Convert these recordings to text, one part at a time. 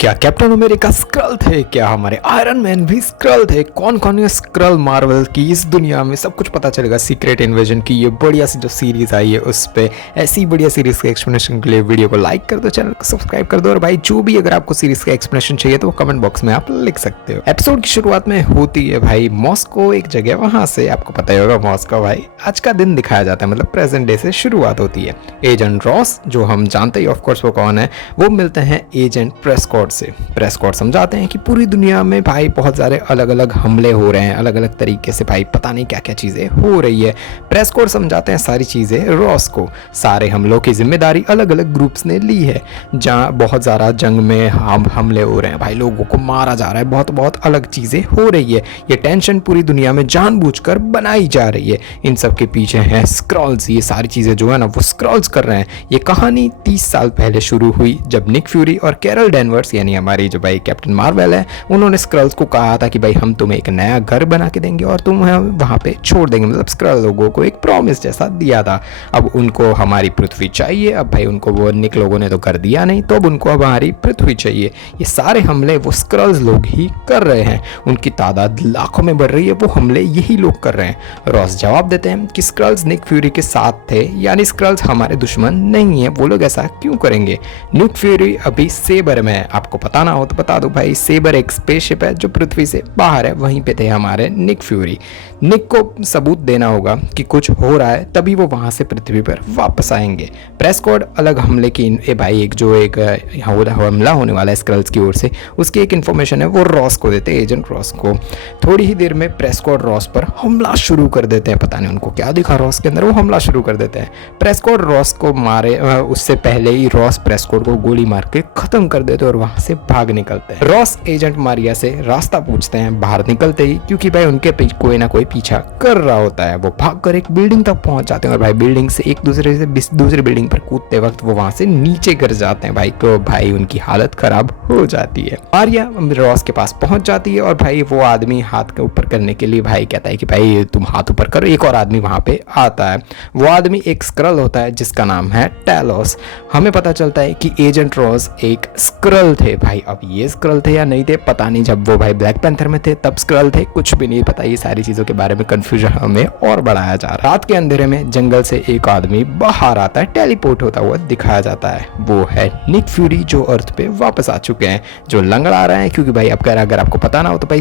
क्या captain America school थे? क्या हमारे आयरन मैन भी स्क्रल थे? कौन कौन ये स्क्रल मार्वल की इस दुनिया में सब कुछ पता चलेगा सीक्रेट इन्वेजन की ये बढ़िया सी जो सीरीज आई है उस पे। ऐसी बढ़िया सीरीज के एक्सप्लेनेशन के लिए वीडियो को लाइक कर दो, चैनल को सब्सक्राइब कर दो और भाई जो भी अगर आपको सीरीज का एक्सप्लेनेशन चाहिए तो वो कमेंट बॉक्स में आप लिख सकते हो। एपिसोड की शुरुआत में होती है भाई मॉस्को एक जगह, वहां से आपको पता ही होगा मॉस्को भाई आज का दिन दिखाया जाता है, मतलब प्रेजेंट डे से शुरुआत होती है। एजेंट रॉस जो हम जानते ही ऑफ कोर्स वो कौन है, वो मिलते हैं एजेंट प्रेस्कॉट से। प्रेस्कॉट समझाते हैं कि पूरी दुनिया में भाई बहुत सारे अलग अलग हमले हो रहे हैं, अलग अलग तरीके से भाई पता नहीं क्या क्या चीज़ें हो रही है। प्रेस्कॉट समझाते हैं सारी चीज़ें रॉस को। सारे हमलों की जिम्मेदारी अलग अलग ग्रुप्स ने ली है, जहाँ बहुत ज़्यादा जंग में हमले हो रहे हैं भाई, लोगों को मारा जा रहा है, बहुत बहुत अलग चीज़ें हो रही है। ये टेंशन पूरी दुनिया में जानबूझकर बनाई जा रही है। इन सब के पीछे हैं स्क्रॉल्स। ये सारी चीज़ें जो है ना वो स्क्रॉल्स कर रहे हैं। ये कहानी 30 साल पहले शुरू हुई जब निक फ्यूरी और कैरल डैनवर्स यानी हमारी जो भाई कैप्टन मार्वल है, उन्होंने स्क्रल्स को कहा था कि भाई हम तुम्हें एक नया घर बना के देंगे और तुम्हें वहां पे छोड़ देंगे, मतलब स्क्रल लोगों को एक प्रॉमिस जैसा दिया था। अब उनको हमारी पृथ्वी चाहिए। अब भाई उनको वो निक लोगों ने तो कर दिया नहीं, तो अब उनको अब हमारी पृथ्वी चाहिए। ये सारे हमले वो स्क्रल्स लोग ही कर रहे हैं। उनकी तादाद लाखों में बढ़ रही है, वो हमले यही लोग कर रहे हैं। रॉस जवाब देते हैं कि स्क्रल्स निक फ्यूरी के साथ थे, यानी स्क्रल्स हमारे दुश्मन नहीं है, वो लोग ऐसा क्यों करेंगे। निक फ्यूरी अभी सेबर में है, आपको पता ना हो तो बता दो भाई, सेबर एक स्पेसशिप है जो पृथ्वी से बाहर है, वहीं पे थे हमारे निक फ्यूरी। निक को सबूत देना होगा कि कुछ हो रहा है, तभी वो वहां से पृथ्वी पर वापस आएंगे। प्रेस्कॉट अलग हमले की भाई एक हमला होने वाला है स्क्रल्स की ओर से, उसकी एक इन्फॉर्मेशन है वो रॉस को देते हैं, एजेंट रॉस को। थोड़ी ही देर में प्रेस्कॉट रॉस पर हमला शुरू कर देते हैं। पता नहीं उनको क्या दिखा रॉस के अंदर, वो हमला शुरू कर देते हैं। प्रेस्कॉट रॉस को मारे उससे पहले ही रॉस प्रेस्कॉट को गोली मार के खत्म कर देते हैं और वहां से भाग निकलते हैं। रॉस एजेंट मारिया से रास्ता पूछते हैं बाहर निकलते ही, क्योंकि भाई उनके कोई ना कोई पीछा कर रहा होता है। वो भागकर एक बिल्डिंग तक पहुंच जाते हैं और भाई बिल्डिंग से एक दूसरे से दूसरी बिल्डिंग पर कूदते वक्त वो वहां से नीचे गिर जाते हैं भाई, तो भाई उनकी हालत खराब हो जाती है। मारिया रॉस के पास पहुंच जाती है और भाई वो आदमी हाथ के ऊपर करने के लिए भाई कहता है कि भाई तुम हाथ ऊपर करो। एक और आदमी वहां पे आता है, वो आदमी एक स्क्रल होता है जिसका नाम है टैलोस। हमें पता चलता है कि एजेंट रॉस एक स्क्रल थे भाई। अब ये स्क्रल थे या नहीं थे पता नहीं, जब वो भाई ब्लैक पैंथर में थे तब स्क्रल थे, कुछ भी नहीं पता। ये सारी चीजों के बारे में कंफ्यूजन हमें और बढ़ाया जा रहा है। रात के अंधेरे में जंगल से एक आदमी बाहर आता है, टेलीपोर्ट होता हुआ दिखाया जाता है। वो है निक फ्यूरी जो अर्थ पे वापस आ चुके हैं, जो लंगड़ा रहे हैं, क्योंकि भाई अगर आपको पता ना हो तो भाई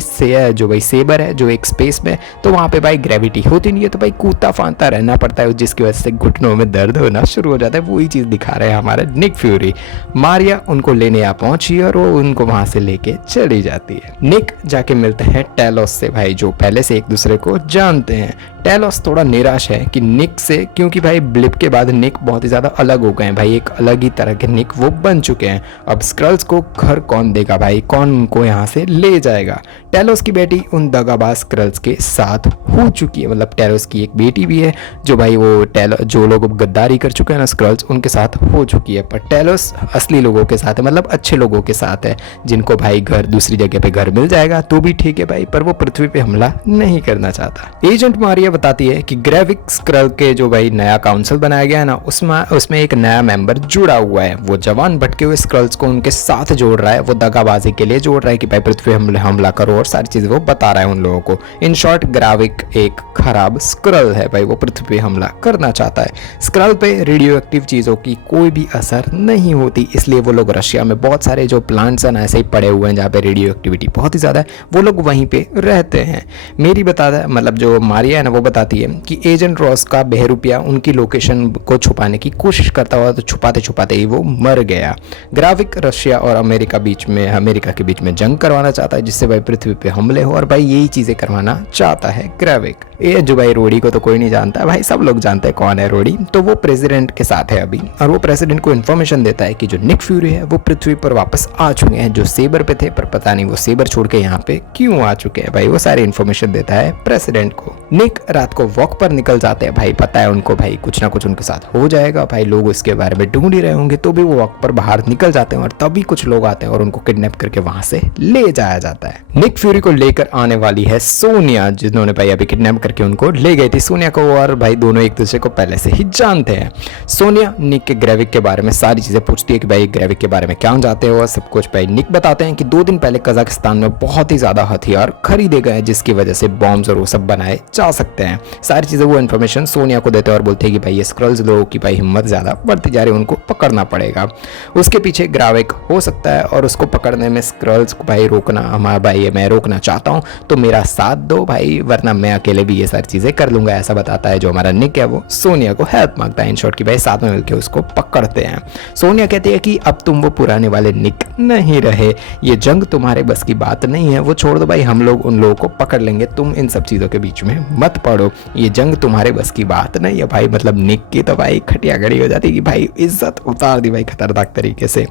जो भाई सेबर है जो एक स्पेस में, तो वहां पे भाई ग्रेविटी होती नहीं है, तो भाई कूदता फांदता रहना पड़ता है, जिसकी वजह से घुटनों में दर्द होना शुरू हो जाता है। वही चीज दिखा रहे हैं हमारे निक फ्यूरी। मारिया उनको लेने आ पहुंची और वो उनको वहां से लेके चली जाती है। निक जाके मिलते हैं टैलोस से भाई, जो पहले से एक दूसरे को जानते हैं। टैलोस थोड़ा निराश है कि निक से, क्योंकि भाई ब्लिप के बाद निक बहुत ही ज्यादा अलग हो गए हैं भाई, एक अलग ही तरह के निक वो बन चुके हैं। अब स्क्रल्स को घर कौन देगा भाई, कौन उनको यहाँ से ले जाएगा। टैलोस की बेटी उन दगाबाज स्क्रल्स के साथ हो चुकी है, मतलब टैलोस की एक बेटी भी है जो भाई वो जो लोग गद्दारी कर चुके हैं ना स्क्रल्स, उनके साथ हो चुकी है। पर टैलोस असली लोगों के साथ है, मतलब अच्छे लोगों के साथ है, जिनको भाई घर दूसरी जगह पे घर मिल जाएगा तो भी ठीक है भाई, पर वो पृथ्वी पे हमला नहीं करना चाहता। एजेंट मारिया बताती है कि ग्रेविक स्क्रल के जो भाई नया काउंसिल बनाया गया है ना, उसमें एक नया मेंबर जुड़ा हुआ है। वो जवान भटके हुए स्क्रल्स को उनके साथ जोड़ रहा है, वो दगाबाजी के लिए जोड़ रहा है कि भाई पृथ्वी हमला करो और सारी चीजें वो बता रहा है उन लोगों को। इन शॉर्ट ग्रेविक एक खराब स्क्रल है भाई, वो पृथ्वी पे हमला करना चाहता है। स्क्रल पे रेडियो एक्टिव चीजों की कोई भी असर नहीं होती, इसलिए वो लोग रशिया में बहुत सारे जो प्लांट्स हैं ऐसे ही पड़े हुए हैं जहाँ पे रेडियो एक्टिविटी बहुत ही ज्यादा है, वो लोग वहीं पे रहते हैं। मेरी मतलब जो मारिया है ना वो बताती है कि एजेंट रॉस का बहरूपिया उनकी लोकेशन को छुपाने की कोशिश करता हुआ, तो छुपाते छुपाते ही वो मर गया। ग्राविक रशिया और अमेरिका के बीच में जंग करवाना चाहता है, जिससे भाई पृथ्वी पे हमले हो, और भाई यही चीजें करवाना चाहता है ग्राविक। ये जो भाई रोडी को तो कोई नहीं जानता भाई, सब लोग जानते हैं कौन है रोडी। तो वो प्रेसिडेंट के साथ है अभी, और वो प्रेसिडेंट को इन्फॉर्मेशन देता है कि जो निक फ्यूरी है वो पृथ्वी पर वापस आ चुके हैं, जो सेबर पे थे, पर पता नहीं वो सेबर छोड़ के यहाँ पे क्यों आ चुके हैं भाई, वो सारी इन्फॉर्मेशन देता है प्रेसिडेंट को। निक रात को वॉक पर निकल जाते हैं भाई, पता है उनको भाई कुछ ना कुछ उनके साथ हो जाएगा भाई, लोग इसके बारे में ढूंढ ही रहे होंगे, तो भी वो वॉक पर बाहर निकल जाते हैं और तभी कुछ लोग आते हैं और उनको किडनैप करके वहां से ले जाया जाता है। निक फ्यूरी को लेकर आने वाली है सोनिया, जिन्होंने भाई अभी किडनैप करके उनको ले गई थी। सोनिया को और भाई दोनों एक दूसरे को पहले से ही जानते हैं। सोनिया निक के ग्रेविक के बारे में सारी चीजें पूछती है कि भाई ग्रेविक के बारे में क्या जानते हो, सब कुछ भाई निक बताते हैं कि 2 दिन पहले कजाकिस्तान में बहुत ही ज़्यादा हथियार खरीदे गए हैं जिसकी वजह से बॉम्ब्स और वो सब बनाए जा सकते हैं। सारी चीज़ें वो इन्फॉर्मेशन सोनिया को देते हैं और बोलते हैं कि भाई ये स्क्रल्स लोगों की भाई हिम्मत ज़्यादा बढ़ती जा रही है, उनको पकड़ना पड़ेगा। उसके पीछे ग्राविक हो सकता है और उसको पकड़ने में स्क्रल्स को भाई रोकना, हमारा भाई मैं रोकना चाहता हूँ तो मेरा साथ दो भाई, वरना मैं अकेले भी ये सारी चीज़ें कर लूँगा, ऐसा बताता है जो हमारा निक है। वो सोनिया को हेल्प मांगता है इन शॉर्ट की भाई साथ में मिलकर उसको पकड़ते हैं। सोनिया कहती है कि अब तुम वो पुराने वाले निक नहीं रहे, ये जंग तुम्हारे बस की बात नहीं है, वो छोड़ दो भाई, हम लोग उन लोगों को पकड़ लेंगे, तुम इन सब चीज़ों के बीच में मत पड़ो, ये जंग तुम्हारे बस की बात नहीं है भाई। मतलब निक की तो भाई खटिया खड़ी हो जाती है कि भाई इज्जत उतार दी भाई खतरनाक तरीके से।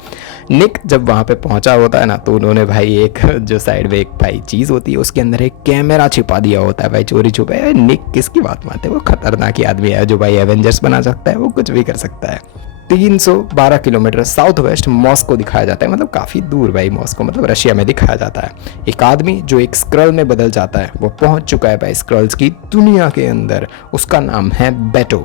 निक जब वहाँ पे पहुँचा होता है ना तो उन्होंने भाई एक जो साइड में एक भाई चीज़ होती है उसके अंदर एक कैमरा छिपा दिया होता है भाई चोरी छुपे। निक किसकी बात मानते हैं, वो खतरनाक आदमी है जो भाई एवेंजर्स बना सकता है, वो कुछ भी कर सकता है। 312 किलोमीटर साउथ वेस्ट मॉस्को दिखाया जाता है, मतलब काफ़ी दूर भाई मॉस्को मतलब रशिया में दिखाया जाता है। एक आदमी जो एक स्क्रल में बदल जाता है वो पहुंच चुका है भाई स्क्रल्स की दुनिया के अंदर, उसका नाम है बेटो।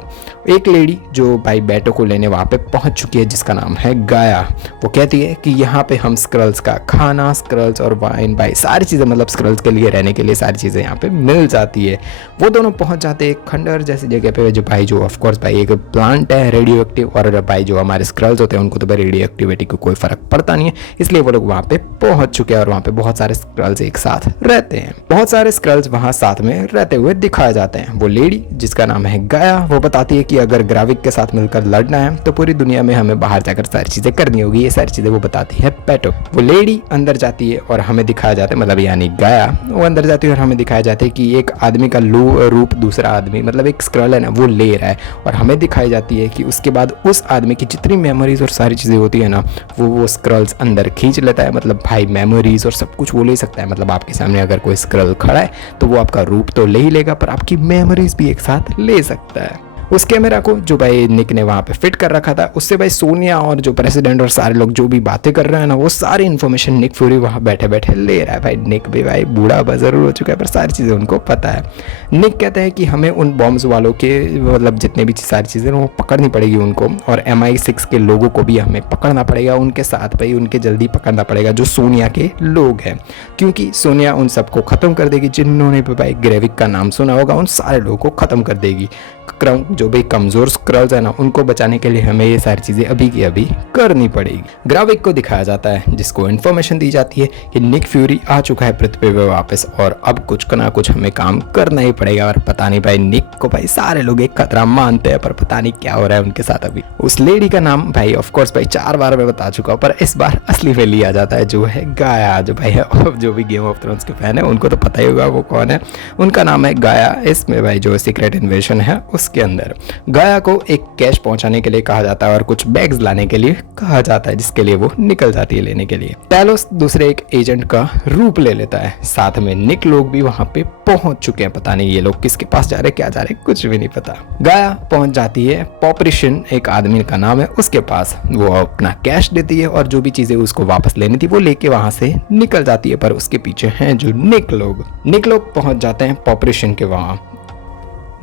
एक लेडी जो भाई बेटो को लेने वहाँ पे पहुंच चुकी है जिसका नाम है गाया। वो कहती है कि यहाँ पे हम स्क्रल्स का खाना, स्क्रल्स और वाइन भाई सारी चीज़ें मतलब स्क्रल्स के लिए रहने के लिए सारी चीज़ें यहाँ पे मिल जाती है। वो दोनों पहुँच जाते हैं एक खंडर जैसी जगह पे जो भाई जो ऑफकोर्स भाई एक प्लांट है रेडियो एक्टिव, और भाई जो हमारे स्क्रल्स होते हैं उनको तो भाई रेडियो एक्टिविटी को कोई फर्क पड़ता नहीं है, इसलिए वो लोग वहाँ पे पहुंच चुके हैं और वहाँ पे बहुत सारे स्क्रल्स एक साथ रहते हैं। बहुत सारे स्क्रल्स वहाँ साथ में रहते हुए दिखाए जाते हैं। वो लेडी जिसका नाम है गाया वो बताती है कि अगर ग्राविक के साथ मिलकर लड़ना है तो पूरी दुनिया में हमें बाहर जाकर सारी चीजें करनी होगी, ये सारी चीजें वो बताती है बेटो। वो लेडी अंदर जाती है और हमें दिखाया जाता है, मतलब यानी गाया वो अंदर जाती है और हमें दिखाया जाता है कि एक आदमी का रूप दूसरा आदमी मतलब एक स्क्रल है ना वो ले रहा है, और हमें दिखाई जाती है कि उसके बाद उस आदमी की जितनी मेमोरीज और सारी चीज़ें होती है ना वो स्क्रल्स अंदर खींच लेता है। मतलब भाई मेमोरीज और सब कुछ वो ले सकता है। मतलब आपके सामने अगर कोई स्क्रल खड़ा है तो वो आपका रूप तो ले ही लेगा पर आपकी मेमोरीज भी एक साथ ले सकता है। उस कैमरा को जो भाई निक ने वहाँ पे फिट कर रखा था उससे भाई सोनिया और जो प्रेसिडेंट और सारे लोग जो भी बातें कर रहे हैं ना वो सारी इन्फॉर्मेशन निक फ्यूरी वहाँ बैठे बैठे ले रहा है। भाई निक भी भाई बूढ़ा जरूर हो चुका है पर सारी चीज़ें उनको पता है। निक कहते हैं कि हमें उन बॉम्ब्स वालों के मतलब जितने भी सारी चीज़ें वो पकड़नी पड़ेगी उनको, और MI6 के लोगों को भी हमें पकड़ना पड़ेगा, उनके साथ भाई उनके जल्दी पकड़ना पड़ेगा जो सोनिया के लोग हैं, क्योंकि सोनिया उन सबको ख़त्म कर देगी जिन्होंने भी भाई ग्रेविक का नाम सुना होगा, उन सारे लोगों को ख़त्म कर देगी। जो भी कमजोर स्क्रल्स है ना उनको बचाने के लिए हमें ये सारी चीजें अभी की अभी करनी पड़ेगी। ग्राविक को दिखाया जाता है जिसको इन्फॉर्मेशन दी जाती है कि निक फ्यूरी आ चुका है पृथ्वी पे वापस और अब कुछ ना कुछ हमें काम करना ही पड़ेगा। और पता नहीं भाई निक को भाई सारे लोग एक खतरा मानते हैं पर पता नहीं क्या हो रहा है उनके साथ अभी। उस लेडी का नाम भाई ऑफकोर्स भाई 4 बार मैं बता चुका हूँ पर इस बार असली में लिया जाता है जो है गाया। जो भाई है जो भी गेम ऑफ थ्रोन्स के फैन है उनको तो पता ही होगा वो कौन है, उनका नाम है गाया। इसमें भाई जो सीक्रेट इन्वेजन है उसके अंदर गाया को एक कैश पहुंचाने के लिए कहा जाता है और कुछ बैग्स लाने के लिए कहा जाता है जिसके लिए वो निकल जाती है लेने के लिए। टैलोस दूसरे एक एजेंट का रूप ले लेता है, साथ में निक लोग भी वहां पे पहुंच चुके हैं। पता नहीं ये लोग किसके पास जा रहे क्या जा रहे कुछ भी नहीं पता। गाया पहुंच जाती है पॉपरेशन एक आदमी का नाम है उसके पास, वो अपना कैश देती है और जो भी चीजें उसको वापस लेनी थी वो लेके वहां से निकल जाती है। पर उसके पीछे हैं जो निक लोग पहुंच जाते हैं पॉपरेशन के वहां।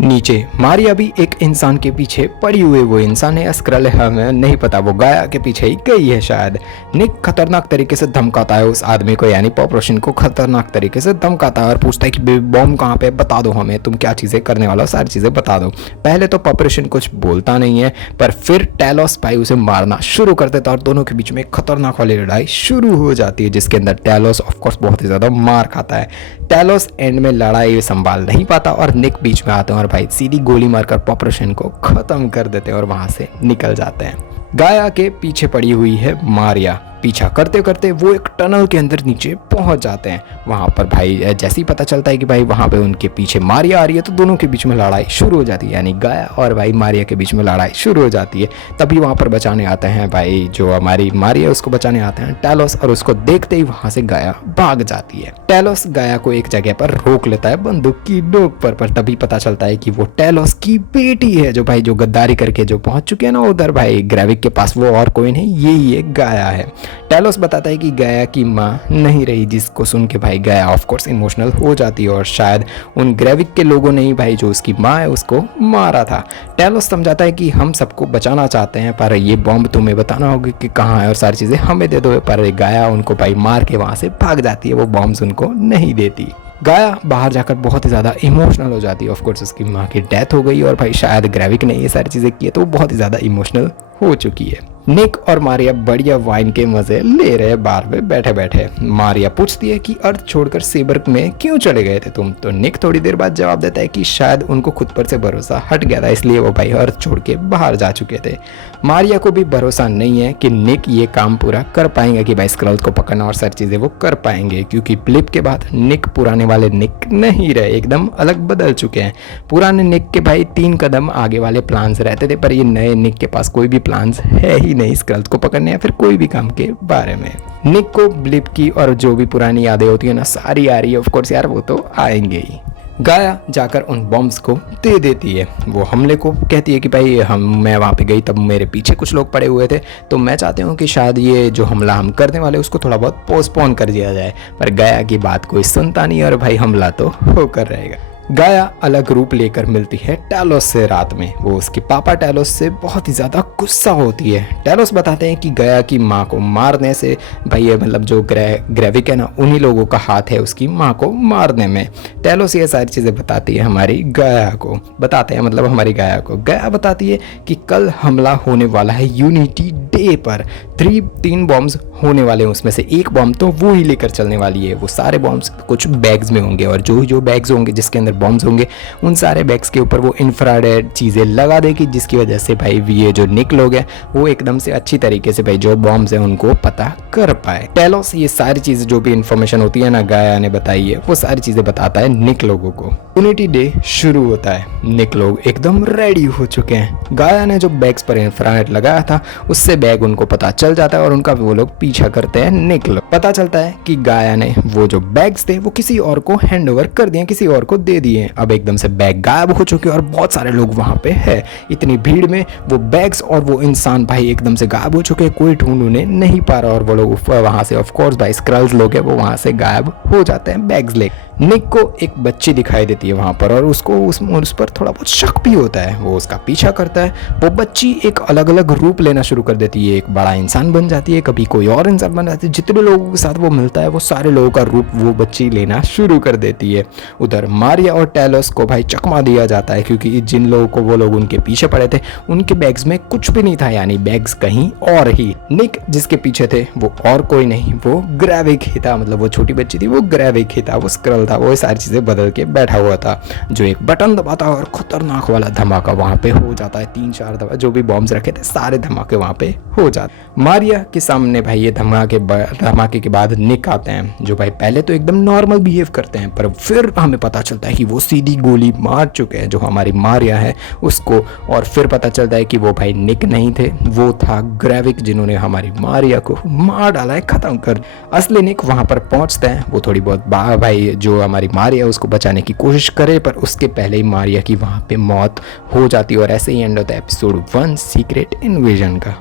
नीचे मारिया भी एक इंसान के पीछे पड़ी हुई, वो इंसान है स्क्रल है हमें नहीं पता, वो गाया के पीछे ही गई है शायद। निक खतरनाक तरीके से धमकाता है उस आदमी को यानी पॉपरेशन को खतरनाक तरीके से धमकाता है और पूछता है कि बॉम्ब कहाँ पे, बता दो हमें, तुम क्या चीज़ें करने वाला हो सारी चीज़ें बता दो। पहले तो पॉपरेशन कुछ बोलता नहीं है पर फिर टैलोस भाई उसे मारना शुरू कर देता है और दोनों के बीच में खतरनाक वाली लड़ाई शुरू हो जाती है जिसके अंदर टैलोस ऑफकोर्स बहुत ही ज़्यादा मार खाता है। टैलोस एंड में लड़ाई संभाल नहीं पाता और निक बीच में आते हैं और भाई सीधी गोली मारकर पॉपरेशन को खत्म कर देते हैं और वहां से निकल जाते हैं। गाया के पीछे पड़ी हुई है मारिया, पीछा करते करते वो एक टनल के अंदर नीचे पहुंच जाते हैं। वहां पर भाई जैसे ही पता चलता है कि भाई वहां पे उनके पीछे मारिया आ रही है तो दोनों के बीच में लड़ाई शुरू हो जाती है, यानी गाया और भाई मारिया के बीच में लड़ाई शुरू हो जाती है। तभी वहां पर बचाने आते हैं भाई जो हमारी मारिया उसको बचाने आते हैं टैलोस, और उसको देखते ही वहां से गाया भाग जाती है। टैलोस गाया को एक जगह पर रोक लेता है बंदूक की नोक पर तभी पता चलता है कि वो टैलोस की बेटी है जो भाई जो गद्दारी करके जो पहुंच चुके हैं ना उधर भाई ग्रेविक के पास, वो और कोई नहीं यही एक गाया है। टेलोस बताता है कि गाया की माँ नहीं रही, जिसको सुन के भाई गाया ऑफ कोर्स इमोशनल हो जाती है और शायद उन ग्रेविक के लोगों ने ही भाई जो उसकी माँ है उसको मारा था। टेलोस समझाता है कि हम सबको बचाना चाहते हैं पर ये बॉम्ब तुम्हें बताना होगा कि कहाँ है और सारी चीज़ें हमें दे दो, पर गाया उनको भाई मार के वहाँ से भाग जाती है, वो बॉम्ब्स उनको नहीं देती। गाया बाहर जाकर बहुत ही ज़्यादा इमोशनल हो जाती है। ऑफ कोर्स उसकी माँ की डेथ हो गई और भाई शायद ग्रेविक ने ये सारी चीज़ें की है तो वो बहुत ही ज़्यादा इमोशनल हो चुकी है। निक और मारिया बढ़िया वाइन के मजे ले रहे बार में बैठे बैठे। मारिया पूछती है कि अर्थ छोड़कर सेबर में क्यों चले गए थे तुम, तो निक थोड़ी देर बाद जवाब देता है कि शायद उनको खुद पर से भरोसा हट गया था, इसलिए वो भाई अर्थ छोड़ के बाहर जा चुके थे। मारिया को भी भरोसा नहीं है कि निक ये काम पूरा कर पाएंगे कि भाई स्क्रल्स को पकड़ना और सारी चीज़ें वो कर पाएंगे, क्योंकि ब्लिप के बाद निक पुराने वाले निक नहीं रहे, एकदम अलग बदल चुके हैं। पुराने निक के भाई 3 कदम आगे वाले प्लान्स रहते थे, पर ये नए निक के पास कोई भी प्लान्स है ही नहीं स्क्रल्स को पकड़ने या फिर कोई भी काम के बारे में। निक को ब्लिप की और जो भी पुरानी यादें होती है ना सारी आ रही है, ऑफ कोर्स यार वो तो आएंगे ही। गाया जाकर उन बॉम्ब्स को दे देती है, वो हमले को कहती है कि भाई मैं वहाँ पे गई तब मेरे पीछे कुछ लोग पड़े हुए थे, तो मैं चाहती हूँ कि शायद ये जो हमला हम करने वाले उसको थोड़ा बहुत पोस्टपोन कर दिया जाए, पर गाया की बात कोई सुनता नहीं और भाई हमला तो होकर रहेगा। गाया अलग रूप लेकर मिलती है टेलोस से रात में। वो उसके पापा टेलोस से बहुत ही ज़्यादा गुस्सा होती है। टेलोस बताते हैं कि गाया की माँ को मारने से भाई ये मतलब जो ग्रेविक है ना उन्हीं लोगों का हाथ है उसकी माँ को मारने में। टेलोस ये सारी चीज़ें बताती है हमारी गाया को, बताते हैं मतलब हमारी गाया को। गाया बताती है कि कल हमला होने वाला है यूनिटी डे पर, 3 बॉम्ब्स होने वाले हैं, उसमें से एक बॉम्ब तो वो ही लेकर चलने वाली है। वो सारे बॉम्ब्स कुछ बैग्स में होंगे और जो बैग्स होंगे जिसके अंदर बॉम्ब्स होंगे उन सारे बैग्स के ऊपर वो इंफ्रारेड चीज़ें लगा देगी, जिसकी वजह से भाई ये जो निक लोग हैं वो एकदम से अच्छी तरीके से भाई जो बॉम्ब्स हैं उनको पता कर पाए। टेलोस ये सारी चीज़ें जो भी इंफॉर्मेशन होती है ना गाया ने बताई है वो सारी चीज़ें बताता है निक लोगों को। यूनिटी डे शुरू होता है, निक लोग एकदम रेडी हो चुके हैं। गाया ने जो बैग्स पर इंफ्रारेड लगाया था उससे बैग उनको पता चल जाता है और उनका वो लोग पीछा करते हैं। निक लोग पता चलता है कि गाया ने वो जो बैग्स थे वो किसी और को हैंडओवर कर दिए, किसी और को दे दिए। अब एकदम से बैग गायब हो चुके और बहुत सारे लोग वहां पे है। इतनी भीड़ में वो बैग्स और वो इंसान भाई एकदम से गायब हो चुके, कोई ढूंढ उन्हें नहीं पा रहा और वो लोग वहां से ऑफ कोर्स भाई स्क्रल्स लोग हैं वो वहां से गायब हो जाते हैं बैग्स लेकर। निक को एक बच्ची दिखाई देती है वहाँ पर और उसको उस पर थोड़ा बहुत शक भी होता है। वो उसका पीछा करता है। वो बच्ची एक अलग अलग रूप लेना शुरू कर देती है, एक बड़ा इंसान बन जाती है, कभी कोई और इंसान बन जाती है। जितने लोगों के साथ वो मिलता है वो सारे लोगों का रूप वो बच्ची लेना शुरू कर देती है। उधर मारिया और टेलोस को भाई चकमा दिया जाता है, क्योंकि जिन लोगों को वो लोग उनके पीछे पड़े थे उनके बैग्स में कुछ भी नहीं था, यानी बैग्स कहीं और ही। निक जिसके पीछे थे वो और कोई नहीं, वो ग्रेविक ही था, मतलब वो छोटी बच्ची थी वो ग्रेविक ही था, वो स्क्रल था, वो सारी चीजें बदल के बैठा हुआ था, जो एक बटन दबाता और खतरनाक वाला धमाका वहां पे हो जाता है। 3-4 दफा जो भी बॉम्ब्स रखे थे सारे धमाके वहां पे हो जाते। मारिया के सामने भाई ये धमाके के बाद निक आते हैं, जो भाई पहले तो एकदम नॉर्मल बिहेव करते हैं, पर फिर हमें पता चलता है कि वो सीधी गोली मार चुके हैं जो हमारी मारिया है उसको, और फिर पता चलता है कि वो भाई निक नहीं थे, वो था ग्रेविक जिन्होंने हमारी मारिया को मार डाला है, खत्म कर। असली निक वहां पर पहुंचते हैं, वो थोड़ी बहुत भाई जो हमारी मारिया उसको बचाने की कोशिश करे, पर उसके पहले ही मारिया की वहां पे मौत हो जाती है और ऐसे ही एंड होता है एपिसोड 1 सीक्रेट इन्वेजन का।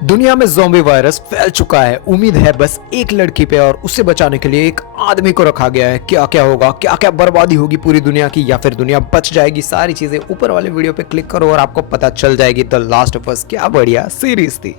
दुनिया में ज़ॉम्बी वायरस फैल चुका है, उम्मीद है बस एक लड़की पे और उसे बचाने के लिए एक आदमी को रखा गया है। क्या क्या होगा, क्या क्या बर्बादी होगी पूरी दुनिया की, या फिर दुनिया बच जाएगी, सारी चीजें ऊपर वाले वीडियो पे क्लिक करो और आपको पता चल जाएगी द लास्ट ऑफ अस क्या बढ़िया सीरीज थी।